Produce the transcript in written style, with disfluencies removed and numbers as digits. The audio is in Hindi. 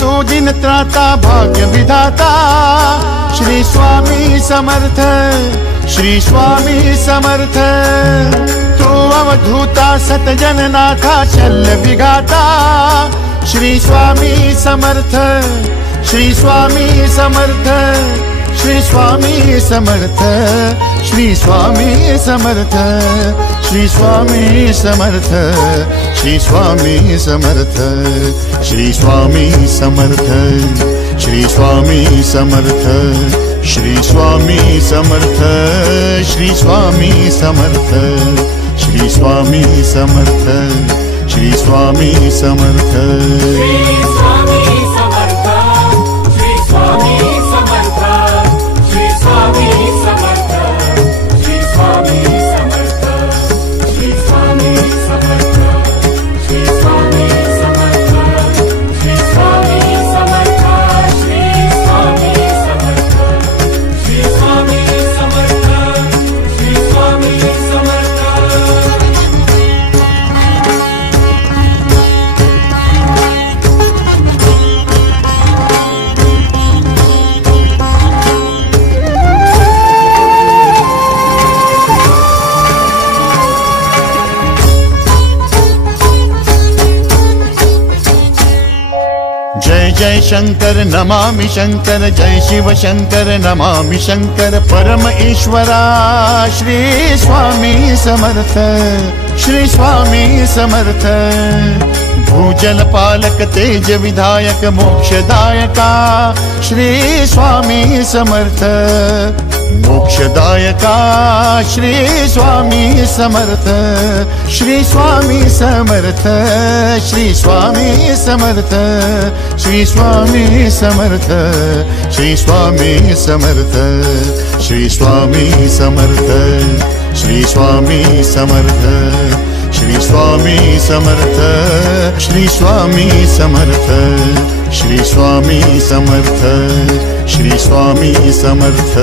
तू दिन त्राता भाग्य विधाता, श्री स्वामी समर्थ, श्री स्वामी समर्थ। तू अवधूता सतजननाथा शल्य विघाता, श्री स्वामी समर्थ, श्री स्वामी समर्थ, श्री स्वामी समर्थ, श्री स्वामी समर्थ, श्री स्वामी समर्थ, श्री स्वामी समर्थ, श्री स्वामी समर्थ, श्री स्वामी समर्थ, श्री स्वामी समर्थ, श्री स्वामी समर्थ, श्री स्वामी समर्थ, श्री स्वामी समर्थ। जय जय शंकर नमामि शंकर, जय शिव शंकर नमामि शंकर। परम ईश्वरा श्री स्वामी समर्थ, श्री स्वामी समर्थ। भूजल पालक तेज विधायक मोक्षदायका, श्री स्वामी समर्थ, मोक्षदायका श्री स्वामी समर्थ, श्री स्वामी समर्थ, श्री स्वामी समर्थ, श्री स्वामी समर्थ, श्री स्वामी समर्थ, श्री स्वामी समर्थ, श्री स्वामी समर्थ, श्री स्वामी समर्थ, श्री स्वामी समर्थ, श्री स्वामी समर्थ, श्री स्वामी समर्थ।